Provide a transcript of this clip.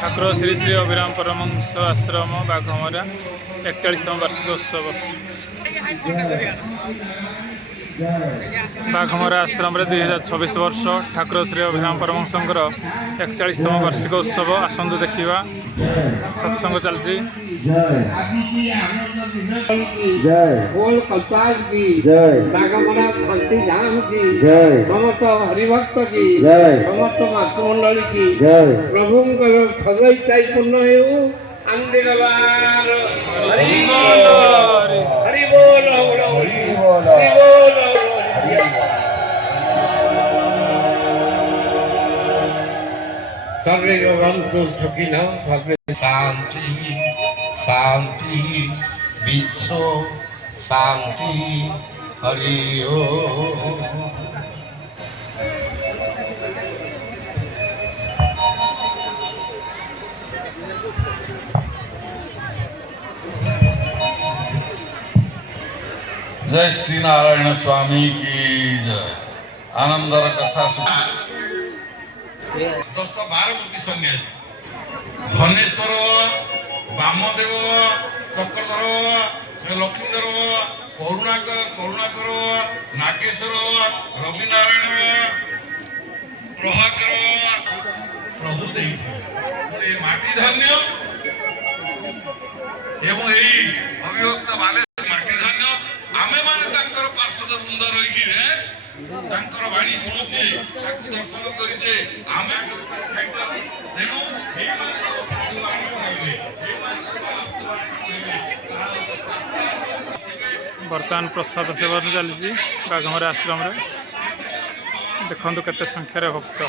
ठाकुर श्री श्री अभिराम परमहंस आश्रम बाघमरा 41तम वार्षिक उत्सव बाघमरा आश्रम 2026 वर्ष ठाकुर श्री अभिराम परमहंसंकर 41तम वार्षिक उत्सव आसंतु देखा सत्संग चलती बाघमरा शांति धाम की समस्त हरिभक्त की समस्त मातृमंडली की प्रभु सदै पूर्ण हरि बोल सर्वे भवन्तु सुखिनः सर्वे शांति शांति विश्व शांति हरि ओम। जय श्री नारायण स्वामी की जय। आनंदर कथा 10-12 मूर्ति सन्यासी धनेश्वर वामदेव चक्रधर लक्ष्मीधर करुणाकर नागेश्वर रविनारायण प्रभाकर प्रभु दे माटी धन्य एवं यही अभिभक्त बाले माटी धन्य आमे माने तांकर पार्षद बृंद रही तांकर वाणी शुणुचे ताकु दर्शन करिजे आमे तेणु एई माने साधु वाणी कहबे एई माने आप्त वाणी कहबे बर्तमान प्रसाद सेवन चली बाघमरा आश्रम देखु केते संख्यार भक्त